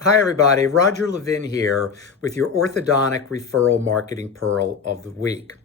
Hi, everybody. Roger Levin here with your orthodontic referral marketing pearl of the week.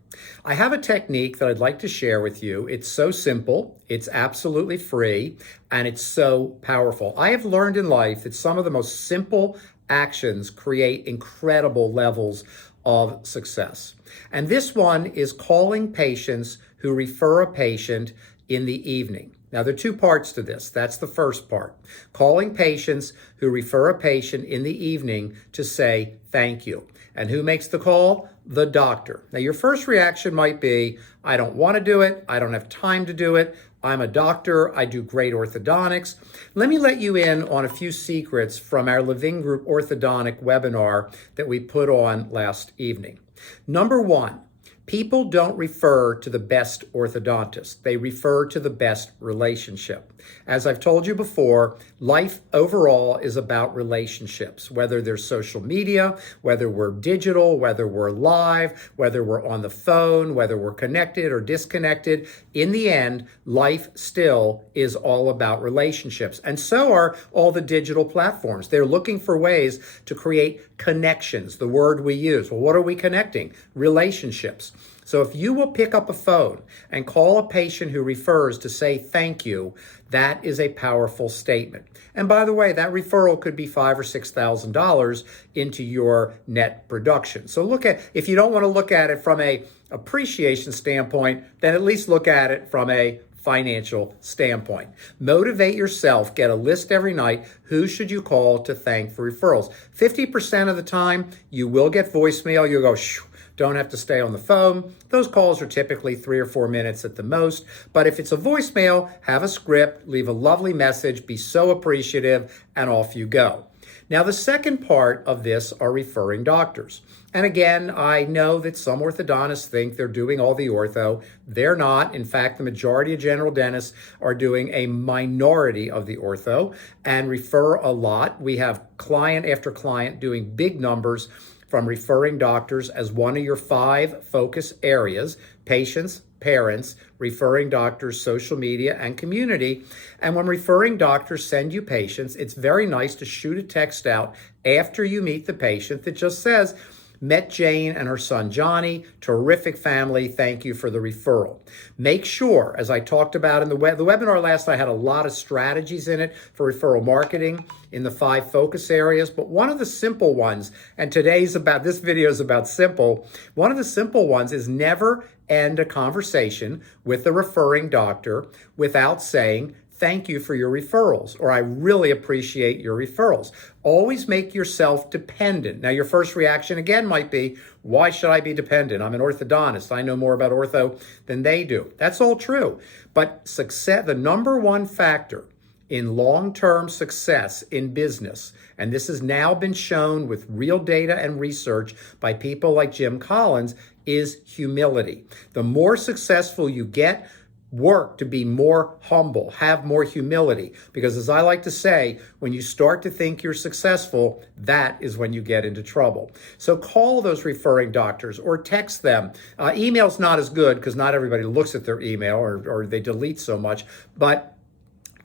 I have a technique that I'd like to share with you. It's so simple, it's absolutely free, and it's so powerful. I have learned in life that some of the most simple actions create incredible levels of success. And this one is calling patients who refer a patient in the evening. Now, there are two parts to this. That's the first part. Calling patients who refer a patient in the evening to say thank you. And who makes the call? The doctor. Now, your first reaction might be, I don't want to do it. I don't have time to do it. I'm a doctor. I do great orthodontics. Let me let you in on a few secrets from our Living Group Orthodontic webinar that we put on last evening. Number one, people don't refer to the best orthodontist. They refer to the best relationship. As I've told you before, life overall is about relationships, whether there's social media, whether we're digital, whether we're live, whether we're on the phone, whether we're connected or disconnected. In the end, life still is all about relationships. And so are all the digital platforms. They're looking for ways to create connections, the word we use. Well, what are we connecting? Relationships. So if you will pick up a phone and call a patient who refers to say thank you, that is a powerful statement. And by the way, that referral could be $5,000 or $6,000 into your net production. So look at, if you don't want to look at it from a appreciation standpoint, then at least look at it from a financial standpoint. Motivate yourself. Get a list every night. Who should you call to thank for referrals? 50% of the time, you will get voicemail. You'll go, shoo. Don't have to stay on the phone. Those calls are typically 3 or 4 minutes at the most. But if it's a voicemail, have a script, leave a lovely message, be so appreciative, and off you go. Now, the second part of this are referring doctors. And again, I know that some orthodontists think they're doing all the ortho. They're not. In fact, the majority of general dentists are doing a minority of the ortho and refer a lot. We have client after client doing big numbers from referring doctors as one of your 5 focus areas: patients, parents, referring doctors, social media, and community. And when referring doctors send you patients, it's very nice to shoot a text out after you meet the patient that just says, met Jane and her son Johnny, terrific family, thank you for the referral. Make sure, as I talked about in the webinar last, I had a lot of strategies in it for referral marketing in the 5 focus areas, but one of the simple ones, and this video is about simple, one of the simple ones is never end a conversation with the referring doctor without saying, thank you for your referrals, or I really appreciate your referrals. Always make yourself dependent. Now, your first reaction again might be, why should I be dependent? I'm an orthodontist. I know more about ortho than they do. That's all true. But success, the number one factor in long-term success in business, and this has now been shown with real data and research by people like Jim Collins, is humility. The more successful you get, work to be more humble, have more humility. Because as I like to say, when you start to think you're successful, that is when you get into trouble. So call those referring doctors or text them. Email's not as good because not everybody looks at their email or they delete so much. But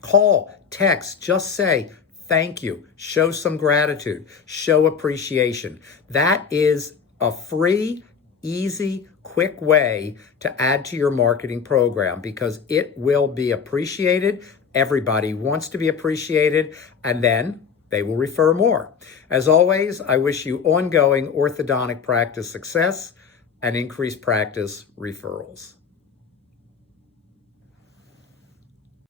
call, text, just say, thank you. Show some gratitude. Show appreciation. That is a free, easy, quick way to add to your marketing program because it will be appreciated. Everybody wants to be appreciated, and then they will refer more. As always, I wish you ongoing orthodontic practice success and increased practice referrals.